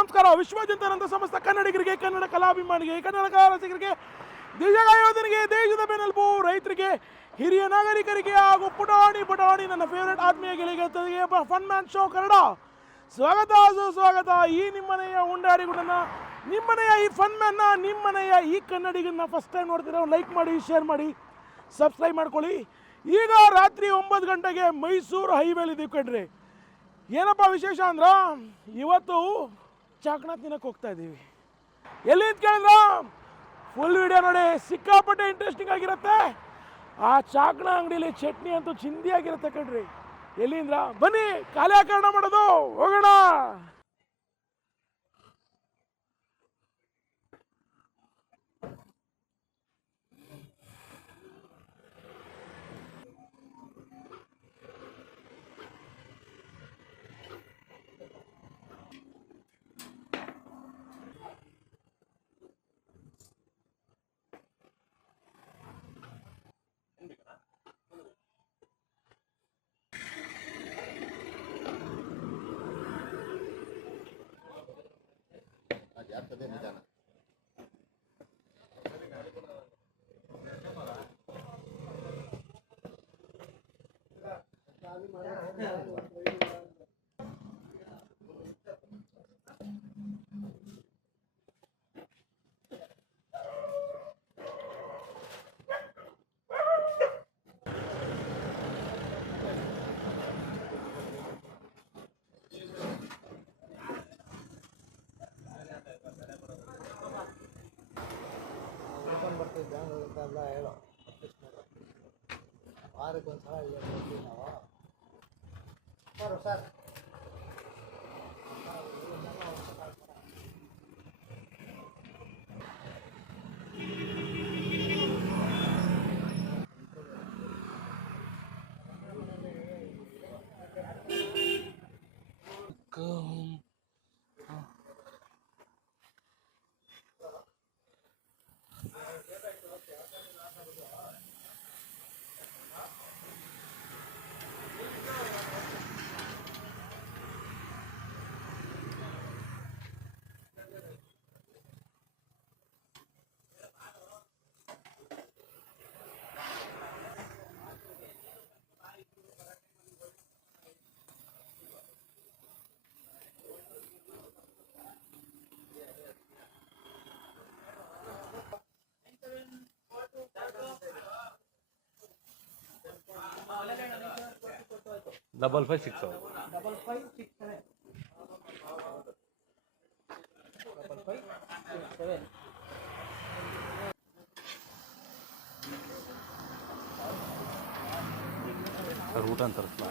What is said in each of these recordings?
ನಮಸ್ಕಾರ. ವಿಶ್ವಾದ್ಯಂತ ಸಮಸ್ತ ಕನ್ನಡಿಗರಿಗೆ, ಕನ್ನಡ ಕಲಾಭಿಮಾನಿಗೆ, ಕನ್ನಡ ರಸಿಕರಿಗೆ, ದೇಶದ ಯೋಧನಿಗೆ, ದೇಶದ ಬೆನ್ನೆಲುಬು ರೈತರಿಗೆ, ಹಿರಿಯ ನಾಗರಿಕರಿಗೆ ಹಾಗೂ ಪುಟಾಣಿ ನನ್ನ ಫೇವರೇಟ್ ಆತ್ಮೀಯ ಗೆಳೆಯರಿಗೆ ಫನ್ ಮ್ಯಾನ್ ಶೋ ಕನ್ನಡ ಸ್ವಾಗತ ಸುಸ್ವಾಗತ. ಈ ನಿಮ್ಮನೆಯ ಉಂಡಾಡಿಗುಡನ್ನ, ನಿಮ್ಮನೆಯ ಈ ಫನ್ ಮ್ಯಾನ್ನ, ನಿಮ್ಮನೆಯ ಈ ಕನ್ನಡಿಗನ್ನ ಫಸ್ಟ್ ಟೈಮ್ ನೋಡ್ತೀರಾ ಲೈಕ್ ಮಾಡಿ, ಶೇರ್ ಮಾಡಿ, ಸಬ್ಸ್ಕ್ರೈಬ್ ಮಾಡ್ಕೊಳ್ಳಿ. ಈಗ ರಾತ್ರಿ 9 ಗಂಟೆಗೆ ಮೈಸೂರು ಹೈವೇಲಿದ್ದೀವಿ ಕಣ್ರಿ. ಏನಪ್ಪ ವಿಶೇಷ ಅಂದ್ರೆ ಇವತ್ತು ಚಾಕಣ ತಿನ್ನಕ್ಕೆ ಹೋಗ್ತಾ ಇದ್ದೀವಿ. ಎಲ್ಲಿ ಅಂತ ಕೇಳಿದ್ರ ಫುಲ್ ವಿಡಿಯೋ ನೋಡಿ, ಸಿಕ್ಕಾಪಟ್ಟೆ ಇಂಟ್ರೆಸ್ಟಿಂಗ್ ಆಗಿರುತ್ತೆ. ಆ ಚಾಕಣ ಅಂಗಡಿಯಲ್ಲಿ ಚಟ್ನಿ ಅಂತೂ ಚಿಂದಿ ಆಗಿರುತ್ತೆ ಕಣ್ರಿ. ಎಲ್ಲಿಂದ್ರ ಬನ್ನಿ, ಕಾಲೀಕರಣ ಮಾಡೋದು, ಹೋಗೋಣ. ಎಲ್ಲ ಹೇಳೋ ವಾರಕ್ಕೊಂದ್ಸಲ ಇಲ್ಲಿ ನಾವು ಸರ್ ಡಬಲ್ 5 6 ರೂಟ್ ಅಂತಾರಲ್ಲ.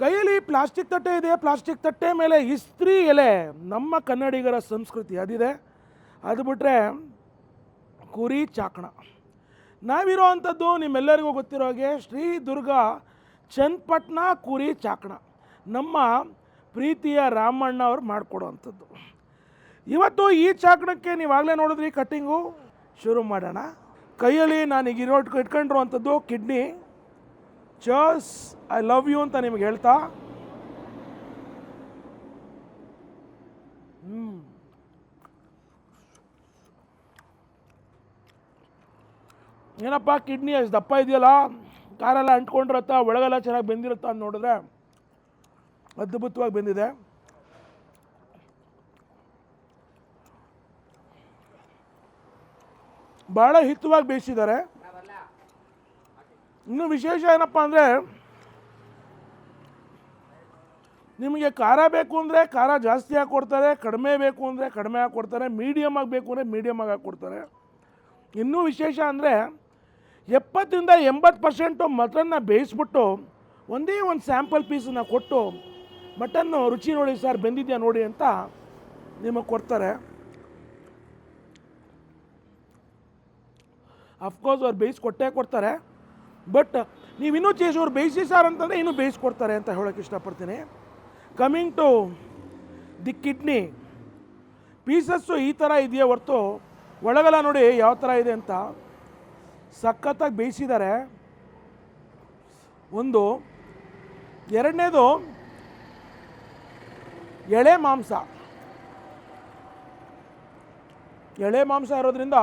ಕೈಯಲ್ಲಿ ಪ್ಲಾಸ್ಟಿಕ್ ತಟ್ಟೆ ಇದೆ. ಪ್ಲಾಸ್ಟಿಕ್ ತಟ್ಟೆ ಮೇಲೆ ಇಸ್ತ್ರಿ ಎಲೆ, ನಮ್ಮ ಕನ್ನಡಿಗರ ಸಂಸ್ಕೃತಿ ಅದಿದೆ. ಅದು ಬಿಟ್ಟರೆ ಕುರಿ ಚಾಕಣ. ನಾವಿರೋ ಅಂಥದ್ದು ನಿಮ್ಮೆಲ್ಲರಿಗೂ ಗೊತ್ತಿರೋ ಹಾಗೆ ಶ್ರೀ ದುರ್ಗಾ ಚನ್ನಪಟ್ಟಣ ಕುರಿ ಚಾಕಣ, ನಮ್ಮ ಪ್ರೀತಿಯ ರಾಮಣ್ಣ ಅವ್ರು ಮಾಡಿಕೊಡೋ ಅಂಥದ್ದು. ಇವತ್ತು ಈ ಚಾಕಣಕ್ಕೆ ನೀವಾಗಲೇ ನೋಡಿದ್ರಿ ಕಟ್ಟಿಂಗು. ಶುರು ಮಾಡೋಣ. ಕೈಯಲ್ಲಿ ನಾನೀಗ ಇಟ್ಕೊಂಡಿರುವಂಥದ್ದು ಕಿಡ್ನಿ. ಚರ್ಸ್, ಐ ಲವ್ ಯು ಅಂತ ನಿಮ್ಗೆ ಹೇಳ್ತಾ ಏನಪ್ಪ ಕಿಡ್ನಿ ಅಷ್ಟು ದಪ್ಪ ಇದೆಯಲ್ಲ, ಕಾರೆಲ್ಲ ಅಂಟ್ಕೊಂಡಿರತ್ತಾ, ಒಳಗೆಲ್ಲ ಚೆನ್ನಾಗಿ ಬೆಂದಿರುತ್ತಾ ಅಂತ ನೋಡಿದ್ರೆ ಅದ್ಭುತವಾಗಿ ಬೆಂದಿದೆ. ಭಾಳ ಹಿತವಾಗಿ ಬೇಯಿಸಿದ್ದಾರೆ. ಇನ್ನು ವಿಶೇಷ ಏನಪ್ಪ ಅಂದರೆ, ನಿಮಗೆ ಖಾರ ಬೇಕು ಅಂದರೆ ಖಾರ ಜಾಸ್ತಿ ಹಾಕ್ಕೊಡ್ತಾರೆ, ಕಡಿಮೆ ಬೇಕು ಅಂದರೆ ಕಡಿಮೆ ಹಾಕ್ಕೊಡ್ತಾರೆ, ಮೀಡಿಯಮ್ ಆಗಬೇಕು ಅಂದರೆ ಮೀಡಿಯಮ್ ಆಗಿ ಹಾಕ್ಕೊಡ್ತಾರೆ. ಇನ್ನೂ ವಿಶೇಷ ಅಂದರೆ 70-80% ಮಟನ್ನ ಬೇಯಿಸ್ಬಿಟ್ಟು ಒಂದೇ ಒಂದು ಸ್ಯಾಂಪಲ್ ಪೀಸನ್ನು ಕೊಟ್ಟು ಮಟನ್ನು ರುಚಿ ನೋಡಿ ಸರ್ ಬೆಂದಿದೆಯಾ ನೋಡಿ ಅಂತ ನಿಮಗೆ ಕೊಡ್ತಾರೆ. ಅಫ್ಕೋರ್ಸ್ ಅವ್ರು ಬೇಯಿಸ್ಕೊಟ್ಟೇ ಕೊಡ್ತಾರೆ, ಬಟ್ ನೀವು ಇನ್ನೂ ಅವ್ರು ಬೇಯಿಸಿ ಸಾರ್ ಅಂತಂದರೆ ಇನ್ನೂ ಬೇಯಿಸ್ಕೊಡ್ತಾರೆ ಅಂತ ಹೇಳೋಕ್ಕೆ ಇಷ್ಟಪಡ್ತೀನಿ. Coming to the kidney pieces ಈ ಥರ ಇದೆಯೇ ಹೊರತು ಒಳಗೆಲ್ಲ ನೋಡಿ ಯಾವ ಥರ ಇದೆ ಅಂತ ಸಖತ್ತಾಗಿ ಬೇಯಿಸಿದ್ದಾರೆ. ಒಂದು ಎರಡನೇದು ಎಳೆ ಮಾಂಸ ಇರೋದ್ರಿಂದ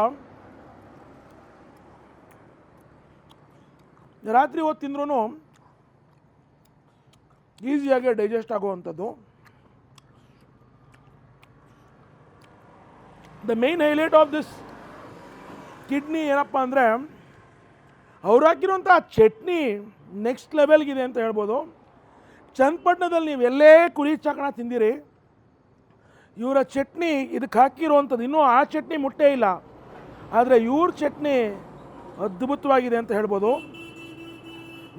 ರಾತ್ರಿ ಹೊತ್ತು ತಿಂದ್ರೂ ಈಸಿಯಾಗಿ ಡೈಜೆಸ್ಟ್ ಆಗುವಂಥದ್ದು. The main highlight of this kidney ಏನಪ್ಪ ಅಂದರೆ, ಅವ್ರು ಹಾಕಿರುವಂಥ ಚಟ್ನಿ ನೆಕ್ಸ್ಟ್ ಲೆವೆಲ್ಗಿದೆ ಅಂತ ಹೇಳ್ಬೋದು. ಚನ್ನಪಟ್ಟಣದಲ್ಲಿ ನೀವು ಎಲ್ಲೇ ಕುರಿ ಚಾಕಣ ತಿಂದಿರಿ, ಇವರ ಚಟ್ನಿ ಇದಕ್ಕೆ ಹಾಕಿರುವಂಥದ್ದು ಇನ್ನೂ ಆ ಚಟ್ನಿ ಮುಟ್ಟೇ ಇಲ್ಲ, ಆದರೆ ಇವ್ರ ಚಟ್ನಿ ಅದ್ಭುತವಾಗಿದೆ ಅಂತ ಹೇಳ್ಬೋದು.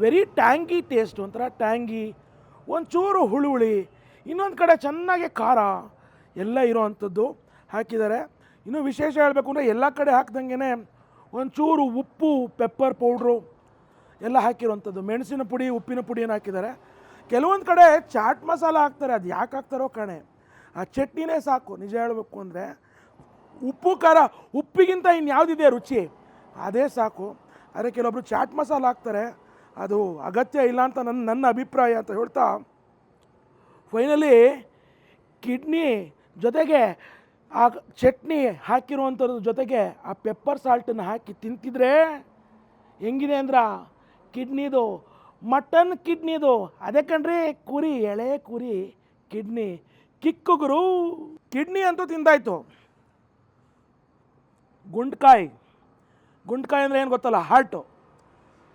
ವೆರಿ ಟ್ಯಾಂಗಿ ಟೇಸ್ಟ್, ಒಂಥರ ಟ್ಯಾಂಗಿ, ಒಂಚೂರು ಹುಳಿ, ಇನ್ನೊಂದು ಕಡೆ ಚೆನ್ನಾಗಿ ಖಾರ ಎಲ್ಲ ಇರೋವಂಥದ್ದು ಹಾಕಿದ್ದಾರೆ. ಇನ್ನೂ ವಿಶೇಷ ಹೇಳಬೇಕು ಅಂದರೆ ಎಲ್ಲ ಕಡೆ ಹಾಕ್ದಂಗೆ ಒಂಚೂರು ಉಪ್ಪು, ಪೆಪ್ಪರ್ ಪೌಡ್ರು ಎಲ್ಲ ಹಾಕಿರೋವಂಥದ್ದು, ಮೆಣಸಿನ ಪುಡಿ, ಉಪ್ಪಿನ ಪುಡಿಯನ್ನು ಹಾಕಿದ್ದಾರೆ. ಕೆಲವೊಂದು ಕಡೆ ಚಾಟ್ ಮಸಾಲ ಹಾಕ್ತಾರೆ, ಅದು ಯಾಕೆ ಹಾಕ್ತಾರೋ ಕಾಣೆ, ಆ ಚಟ್ನಿನೇ ಸಾಕು. ನಿಜ ಹೇಳಬೇಕು ಅಂದರೆ ಉಪ್ಪು ಖಾರ, ಉಪ್ಪಿಗಿಂತ ಇನ್ಯಾವುದಿದೆ ರುಚಿ ಅದೇ ಸಾಕು. ಆದರೆ ಕೆಲವೊಬ್ರು ಚಾಟ್ ಮಸಾಲ ಹಾಕ್ತಾರೆ, ಅದು ಅಗತ್ಯ ಇಲ್ಲ ಅಂತ ನನ್ನ ಅಭಿಪ್ರಾಯ ಅಂತ ಹೇಳ್ತಾ, ಫೈನಲಿ ಕಿಡ್ನಿ ಜೊತೆಗೆ ಆ ಚಟ್ನಿ ಹಾಕಿರುವಂಥದ್ರ ಜೊತೆಗೆ ಆ ಪೆಪ್ಪರ್ ಸಾಲ್ಟನ್ನು ಹಾಕಿ ತಿಂತಿದ್ರೆ ಹೆಂಗಿದೆ ಅಂದ್ರೆ ಕಿಡ್ನಿದು, ಮಟನ್ ಕಿಡ್ನಿದು ಅದೇ ಕಣ್ರಿ, ಕುರಿ, ಎಳೆ ಕುರಿ ಕಿಡ್ನಿ ಕಿಕ್ಕುಗುರು. ಕಿಡ್ನಿ ಅಂತೂ ತಿಂದಾಯ್ತು. ಗುಂಡ್ಕಾಯಿ ಅಂದರೆ ಏನು ಗೊತ್ತಲ್ಲ, ಹಾರ್ಟು,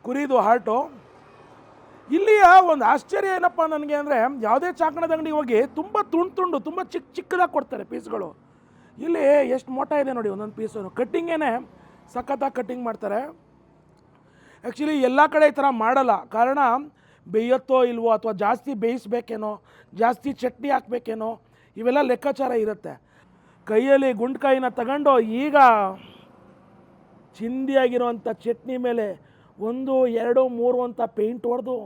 ಕುರಿದು ಹಾರ್ಟು. ಇಲ್ಲಿಯ ಒಂದು ಆಶ್ಚರ್ಯ ಏನಪ್ಪ ನನಗೆ ಅಂದರೆ, ಯಾವುದೇ ಚಾಕಣದ ಅಂಗಡಿಗೆ ಹೋಗಿ ತುಂಬ ತುಂಡು ತುಂಬ ಚಿಕ್ಕದಾಗಿ ಕೊಡ್ತಾರೆ ಪೀಸ್ಗಳು. ಇಲ್ಲಿ ಎಷ್ಟು ಮೋಟ ಇದೆ ನೋಡಿ ಒಂದೊಂದು ಪೀಸು, ಕಟ್ಟಿಂಗೇನೆ ಸಖತ್ತಾಗಿ ಕಟ್ಟಿಂಗ್ ಮಾಡ್ತಾರೆ. ಆ್ಯಕ್ಚುಲಿ ಎಲ್ಲ ಕಡೆ ಈ ಥರ ಮಾಡಲ್ಲ, ಕಾರಣ ಬೇಯತ್ತೋ ಇಲ್ವೋ, ಅಥವಾ ಜಾಸ್ತಿ ಬೇಯಿಸ್ಬೇಕೇನೋ, ಜಾಸ್ತಿ ಚಟ್ನಿ ಹಾಕ್ಬೇಕೇನೋ, ಇವೆಲ್ಲ ಲೆಕ್ಕಾಚಾರ ಇರುತ್ತೆ. ಕೈಯಲ್ಲಿ ಗುಂಡ್ಕಾಯಿನ ತಗೊಂಡು ಈಗ ಚಿಂದಿಯಾಗಿರೋವಂಥ ಚಟ್ನಿ ಮೇಲೆ 1, 2, 3 ಅಂತ ಪೇಂಟ್ ಹೊಡೆದು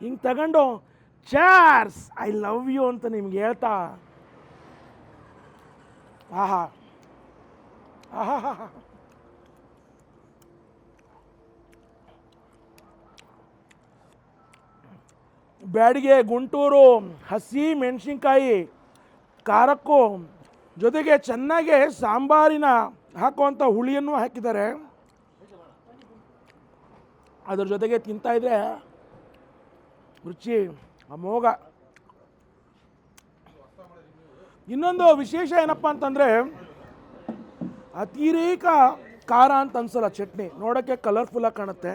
ಹಿಂಗೆ ತಗೊಂಡು ಚಾರ್ಸ್ ಐ ಲವ್ ಯು ಅಂತ ನಿಮ್ಗೆ ಹೇಳ್ತಾ, ಆಹಾ ಆಹಾ ಹಾ ಹಾ. ಬ್ಯಾಡಿಗೆ ಗುಂಟೂರು ಹಸಿ ಮೆಣಸಿನ್ಕಾಯಿ ಖಾರಕ್ಕೂ ಜೊತೆಗೆ ಚೆನ್ನಾಗೆ ಸಾಂಬಾರಿನ ಹಾಕುವಂಥ ಹುಳಿಯನ್ನು ಹಾಕಿದ್ದಾರೆ. ಅದ್ರ ಜೊತೆಗೆ ತಿಂತಾಯಿದ್ರೆ ರುಚಿ ಅಮೋಘ. ಇನ್ನೊಂದು ವಿಶೇಷ ಏನಪ್ಪ ಅಂತಂದರೆ, ಅತಿರೇಕ ಖಾರ ಅಂತ ಅನ್ಸಲ್ಲ ಚಟ್ನಿ, ನೋಡೋಕ್ಕೆ ಕಲರ್ಫುಲ್ಲಾಗಿ ಕಾಣುತ್ತೆ.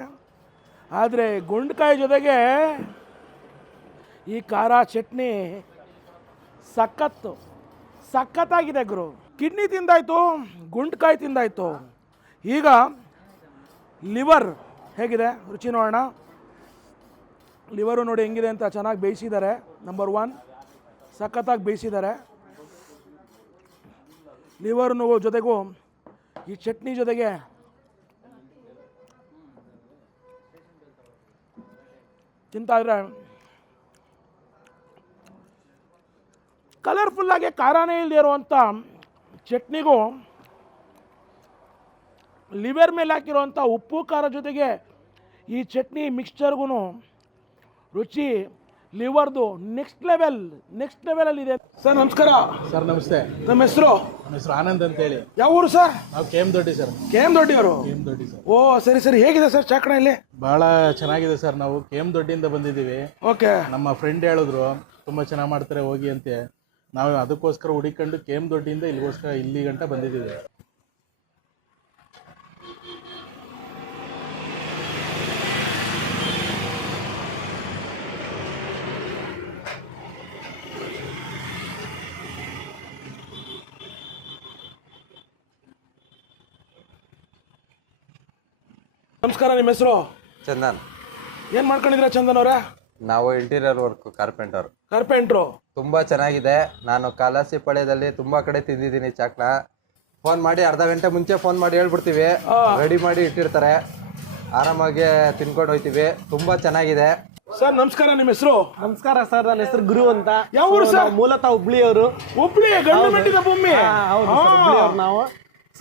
ಆದರೆ ಗುಂಡ್ಕಾಯಿ ಜೊತೆಗೆ ಈ ಖಾರ ಚಟ್ನಿ ಸಖತ್ತಾಗಿದೆ ಗುರು. ಕಿಡ್ನಿ ತಿಂದಾಯ್ತು, ಗುಂಡ್ಕಾಯಿ ತಿಂದಾಯ್ತು, ಈಗ ಲಿವರ್ ಹೇಗಿದೆ ರುಚಿ ನೋಡೋಣ. ಲಿವರು ನೋಡಿ ಹೆಂಗಿದೆ ಅಂತ ಚೆನ್ನಾಗಿ ಬೇಯಿಸಿದ್ದಾರೆ. ನಂಬರ್ 1 ಸಖತ್ತಾಗಿ ಬೇಯಿಸಿದ್ದಾರೆ. ಲಿವರ್ ಜೊತೆಗೂ ಈ ಚಟ್ನಿ ಜೊತೆಗೆ ತಿಂತಾಯಿದ್ರೆ ಕಲರ್ಫುಲ್ಲಾಗಿ ಖಾರನೇ ಇಲ್ಲದೆ ಇರುವಂಥ ಚಟ್ನಿಗೂ ಲಿವರ್ ಮೇಲೆ ಹಾಕಿರುವಂಥ ಉಪ್ಪು ಖಾರ ಜೊತೆಗೆ ಈ ಚಟ್ನಿ ಮಿಕ್ಸ್ಚರ್ಗೂ ರುಚಿ ಲಿವರ್ದು ನೆಕ್ಸ್ಟ್ ಲೆವೆಲಲ್ಲಿದೆ. ಸರ್ ನಮಸ್ಕಾರ. ಸರ್ ನಮಸ್ತೆ. ನಮ್ಮ ಹೆಸರು? ನಮ್ಮ ಹೆಸರು ಆನಂದ್ ಅಂತೇಳಿ. ಯಾವ ಊರು ಸರ್? ನಾವು KM ದೊಡ್ಡಿ ಸರ್. KM ದೊಡ್ಡಿಯವರು? KM ದೊಡ್ಡಿ ಸರ್. ಓ ಸರಿ ಸರಿ. ಹೇಗಿದೆ ಸರ್ ಚಾಕಣ ಇಲ್ಲಿ? ಭಾಳ ಚೆನ್ನಾಗಿದೆ ಸರ್. ನಾವು KM ದೊಡ್ಡಿಯಿಂದ ಬಂದಿದ್ದೀವಿ. ಓಕೆ. ನಮ್ಮ ಫ್ರೆಂಡ್ ಹೇಳಿದ್ರು ತುಂಬ ಚೆನ್ನಾಗಿ ಮಾಡ್ತಾರೆ ಹೋಗಿ ಅಂತೆ. ನಾವು ಅದಕ್ಕೋಸ್ಕರ ಹುಡುಕೊಂಡು KM ದೊಡ್ಡಿಯಿಂದ ಇಲ್ಲಿ ಗಂಟ ಬಂದಿದ್ದೀವಿ. ನಮಸ್ಕಾರ. ನಿಮ್ಮ ಹೆಸರು? ಚಂದನ್. ಏನು ಮಾಡ್ಕೊಂಡಿದ್ದೀರಾ ಚಂದನ್ ಅವರೇ? ನಾವು ಇಂಟೀರಿಯರ್ ವರ್ಕ್ ಕಾರ್ಪೆಂಟ್ರು. ತುಂಬಾ ಚೆನ್ನಾಗಿದೆ. ನಾನು ಕಾಲಾಸಿ ಪಾಳ್ಯದಲ್ಲಿ ತುಂಬಾ ಕಡೆ ತಿಂದಿದ್ದೀನಿ ಚಾಕ್ನ. ಫೋನ್ ಮಾಡಿ ಅರ್ಧ ಗಂಟೆ ಮುಂಚೆ ಫೋನ್ ಮಾಡಿ ಹೇಳ್ಬಿಡ್ತೀವಿ, ರೆಡಿ ಮಾಡಿ ಇಟ್ಟಿರ್ತಾರೆ. ಆರಾಮಾಗಿ ತಿನ್ಕೊಂಡು ಹೋಗ್ತೀವಿ. ತುಂಬಾ ಚೆನ್ನಾಗಿದೆ. ಸರ್ ನಮಸ್ಕಾರ. ನಿಮ್ಮ ಹೆಸರು? ನಮಸ್ಕಾರ ಸರ್, ನನ್ನ ಹೆಸರು ಗುರು ಅಂತ. ಯಾವ ಊರು ಸರ್? ಮೂಲತಃ ಹುಬ್ಳಿಯವರು. ಹುಬ್ಳಿ ಗಂಡು ಮೆಟ್ಟಿದ ಭೂಮಿ. ಹುಬ್ಳಿಯವ್ರು ನಾವು.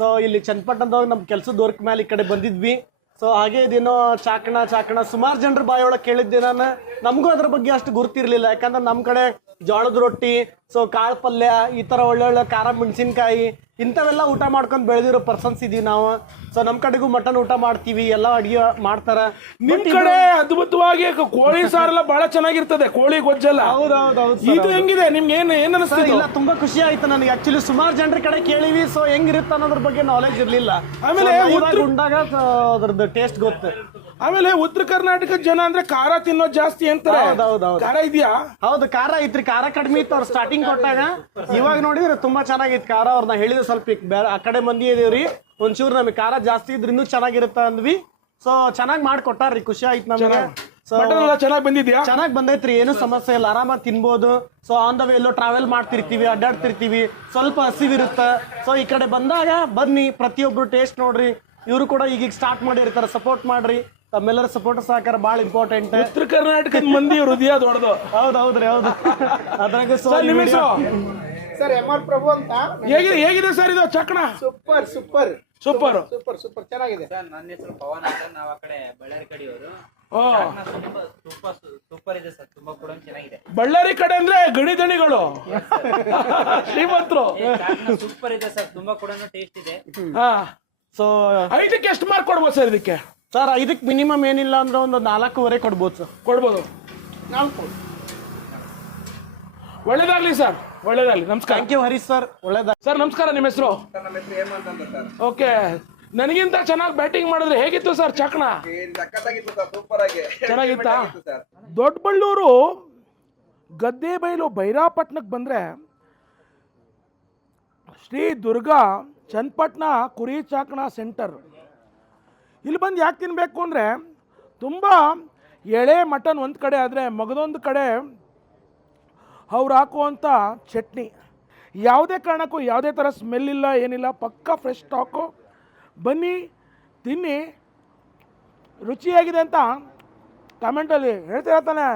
ಸೊ ಇಲ್ಲಿ ಚನ್ನಪಟ್ಟಣದವ್ರು ನಮ್ಮ ಕೆಲ್ಸದ ವರ್ಕ್ ಮೇಲೆ ಈ ಕಡೆ ಬಂದಿದ್ವಿ. ಸೊ ಹಾಗೆ ಇದೇನೋ ಚಾಕಣ ಸುಮಾರು ಜನರ ಬಾಯೊಳಗೆ ಕೇಳಿದ್ದೆ ನಾನು. ನಮಗೂ ಅದ್ರ ಬಗ್ಗೆ ಅಷ್ಟು ಗುರ್ತಿರ್ಲಿಲ್ಲ, ಯಾಕಂದ್ರೆ ನಮ್ಮ ಕಡೆ ಜೋಳದ ರೊಟ್ಟಿ, ಸೊ ಕಾಳು ಪಲ್ಯ, ಈ ಥರ ಒಳ್ಳೊಳ್ಳೆ ಖಾರ ಮೆಣಸಿನ್ಕಾಯಿ ಇಂಥವೆಲ್ಲ ಊಟ ಮಾಡ್ಕೊಂಡು ಬೆಳೆದಿರೋ ಪರ್ಸನ್ಸ್ ಇದೀವಿ ನಾವು. ಸೊ ನಮ್ಮ ಕಡೆಗೂ ಮಟನ್ ಊಟ ಮಾಡ್ತೀವಿ, ಎಲ್ಲ ಅಡುಗೆ ಮಾಡ್ತಾರ. ನಿಮ್ ಕಡೆ ಅದ್ಭುತವಾಗಿ ಕೋಳಿ ಸಾರೆಲ್ಲ ಬಹಳ ಚೆನ್ನಾಗಿರ್ತದೆ, ಕೋಳಿ ಗೊಜ್ಜೆಲ್ಲ. ಹೌದೌದು. ಇದು ಹೆಂಗಿದೆ ನಿಮ್ಗೆ? ಏನ್ ಅನಿಸ್ತಾ? ಇಲ್ಲ, ತುಂಬಾ ಖುಷಿ ಆಯ್ತು ನನಗೆ. ಆಕ್ಚುಲಿ ಸುಮಾರು ಜನರ ಕಡೆ ಕೇಳಿವಿ, ಸೊ ಹೆಂಗಿರುತ್ತೆ ಅನ್ನೋದ್ರ ಬಗ್ಗೆ ನಾಲೆಜ್ ಇರ್ಲಿಲ್ಲ. ಆಮೇಲೆ ಉಂಡಾಗ ಅದ್ರದ್ದು ಟೇಸ್ಟ್ ಗೊತ್ತು. ಆಮೇಲೆ ಉತ್ತರ ಕರ್ನಾಟಕದ ಜನ ಅಂದ್ರೆ ಖಾರ ತಿನ್ನೋದು ಜಾಸ್ತಿ ಅಂತಾರೆ. ಖಾರ ಇದೆಯಾ? ಹೌದು, ಖಾರ ಐತ್ರಿ. ಖಾರ ಕಡಿಮೆ ಇತ್ತು ಅವ್ರು ಸ್ಟಾರ್ಟಿಂಗ್ ಕೊಟ್ಟಾಗ. ಇವಾಗ ನೋಡಿದ್ರೆ ತುಂಬಾ ಚೆನ್ನಾಗಿತ್ತು ಖಾರ. ಅವ್ರನ್ನ ಹೇಳಿದ್ರೆ ಸ್ವಲ್ಪ ಬೇರೆ ಆ ಕಡೆ ಮಂದಿ ಇದೀವ್ರಿ, ಒಂಚೂರು ನಮಗೆ ಖಾರ ಜಾಸ್ತಿ ಇದ್ರೆ ಇನ್ನೂ ಚೆನ್ನಾಗಿರುತ್ತೆ ಅಂದ್ವಿ. ಸೊ ಚೆನ್ನಾಗಿ ಮಾಡ್ಕೊಟ್ಟಾರ್ರಿ, ಖುಷಿ ಆಯ್ತು ನಮಗೆ. ಚೆನ್ನಾಗಿ ಬಂದಿದ್ಯಾ? ಚೆನ್ನಾಗಿ ಬಂದೈತ್ರಿ, ಏನು ಸಮಸ್ಯೆ ಇಲ್ಲ, ಆರಾಮಾಗಿ ತಿನ್ಬೋದು. So on the way yellow travel ಮಾಡ್ತಿರ್ತೀವಿ, ಅಡ್ಡಾಡ್ತಿರ್ತೀವಿ, ಸ್ವಲ್ಪ ಹಸಿವಿರುತ್ತೆ. ಸೊ ಈ ಕಡೆ ಬಂದಾಗ ಬನ್ನಿ, ಪ್ರತಿಯೊಬ್ರು ಟೇಸ್ಟ್ ನೋಡ್ರಿ. ಇವರು ಕೂಡ ಈಗ ಸ್ಟಾರ್ಟ್ ಮಾಡಿರ್ತಾರೆ, ಸಪೋರ್ಟ್ ಮಾಡ್ರಿ. ತಮ್ಮೆಲ್ಲರ ಸಪೋರ್ಟ್ ಸಹಕಾರ ಬಹಳ ಇಂಪಾರ್ಟೆಂಟ್. ಉತ್ತರ ಕರ್ನಾಟಕದ ಮಂದಿ ಹೃದಯ ದೊಡ್ಡದು. ಹೌದೌದ್ರಿ, ಹೌದು. ಅದ್ರಾಗ ಸರ್ MR ಪ್ರಭು ಅಂತ. ಹೇಗಿದೆ ಸರ್ ಇದು ಚಾಕಣ? Super super super super super ಚೆನ್ನಾಗಿದೆ. ಸರ್ ನನ್ನ ಹೆಸರು ಪವನ್ ಅಂತ, ನಾವು ಆ ಕಡೆ ಬಳ್ಳಾರಿ ಕಡೆಯವರು. ಸೂಪರ್ ಇದೆ ಸರ್, ತುಂಬಾ ಕೂಡ ಚೆನ್ನಾಗಿದೆ. ಬಳ್ಳಾರಿ ಕಡೆ ಅಂದ್ರೆ ಗಣಿ ದಣಿಗಳು ಶ್ರೀಮಂತರು. ಸೂಪರ್ ಇದೆ ಸರ್, ತುಂಬಾ ಕೂಡ ಟೇಸ್ಟ್ ಇದೆ. ಸೊ 5ಕ್ಕೆ ಎಷ್ಟು ಮಾರ್ಕ್ ಕೊಡ್ಬೋದು ಸರ್ ಇದಕ್ಕೆ? ಸರ್ 5ಕ್ಕೆ ಮಿನಿಮಮ್ ಏನಿಲ್ಲ ಅಂದ್ರೆ ಒಂದು 4.5 ಕೊಡ್ಬೋದು ಸರ್. ಕೊಡ್ಬೋದು. 4. ಒಳ್ಳೇದಾಗ್ಲಿ ಸರ್, ಒಳ್ಳೇದಾಗ್ಲಿ. ನಮಸ್ಕಾರ. ಥ್ಯಾಂಕ್ ಯು ಹರೀಶ್ ಸರ್, ಒಳ್ಳೇದಾಗ್ಲಿ ಸರ್. ನಮಸ್ಕಾರ. ನಿಮ್ಮ ಹೆಸರು? ಓಕೆ. ನನಗಿಂತ ಚೆನ್ನಾಗಿ ಬ್ಯಾಟಿಂಗ್ ಮಾಡಿದ್ರೆ ಹೇಗಿತ್ತು ಸರ್ ಚಾಕಣ? ಚೆನ್ನಾಗಿತ್ತಾ? ದೊಡ್ಡಬಳ್ಳೂರು ಗದ್ದೆಬೈಲು ಬೈರಾಪಟ್ಟಣಕ್ಕೆ ಬಂದರೆ ಶ್ರೀ ದುರ್ಗಾ ಚನ್ನಪಟ್ಟಣ ಕುರಿ ಚಾಕಣ ಸೆಂಟರ್. ಇಲ್ಲಿ ಬಂದು ಯಾಕೆ ತಿನ್ನಬೇಕು ಅಂದರೆ, ತುಂಬ ಎಳೆ ಮಟನ್ ಒಂದು ಕಡೆ ಆದರೆ ಮಗದೊಂದು ಕಡೆ ಅವ್ರು ಹಾಕುವಂಥ ಚಟ್ನಿ ಯಾವುದೇ ಕಾರಣಕ್ಕೂ ಯಾವುದೇ ಥರ ಸ್ಮೆಲ್ ಇಲ್ಲ, ಏನಿಲ್ಲ, ಪಕ್ಕಾ ಫ್ರೆಶ್ ಸ್ಟಾಕು. ಬನ್ನಿ, ತಿನ್ನಿ, ರುಚಿಯಾಗಿದೆ ಅಂತ ಕಮೆಂಟಲ್ಲಿ ಹೇಳ್ತೀರಾ ತಾನೆ?